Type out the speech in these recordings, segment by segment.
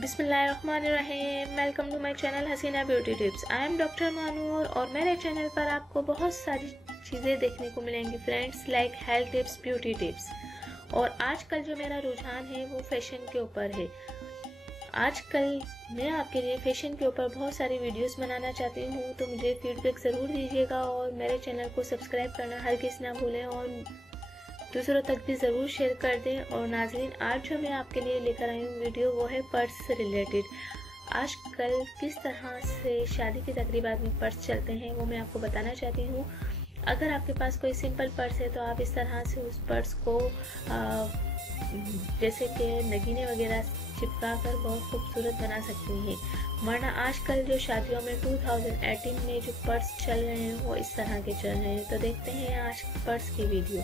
बिस्मिल्लाहिर्रहमानिर्रहीम। Welcome to my channel Haseena beauty tips. I am doctor Manoor और मेरे चैनल पर आपको बहुत सारी चीज़ें देखने को मिलेंगी friends, like health tips, beauty tips. और आजकल जो मेरा रुझान है वो फैशन के ऊपर है। आजकल मैं आपके लिए फैशन के ऊपर बहुत सारी वीडियोस बनाना चाहती हूँ, तो मुझे फीडबैक ज़रूर दीजिएगा और मेरे चैनल को सब्सक्राइब करना हर किसी ना भूलें और दूसरों तक भी ज़रूर शेयर कर दें। और नाज़रीन, आज जो मैं आपके लिए लेकर आई हूँ वीडियो वो है पर्स से रिलेटेड। आजकल किस तरह से शादी की तकरीबात में पर्स चलते हैं वो मैं आपको बताना चाहती हूँ। अगर आपके पास कोई सिंपल पर्स है तो आप इस तरह से उस पर्स को जैसे कि नगीने वगैरह चिपका कर बहुत खूबसूरत बना सकती हैं। वरना आजकल जो शादियों में 2018 में जो पर्स चल रहे हैं वो इस तरह के चल रहे हैं। तो देखते हैं आज पर्स की वीडियो।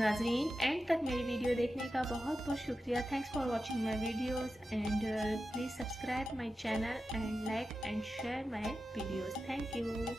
नाजरीन, एंड तक मेरी वीडियो देखने का बहुत बहुत शुक्रिया। Thanks for watching my videos and please subscribe my channel and like and share my videos. Thank you.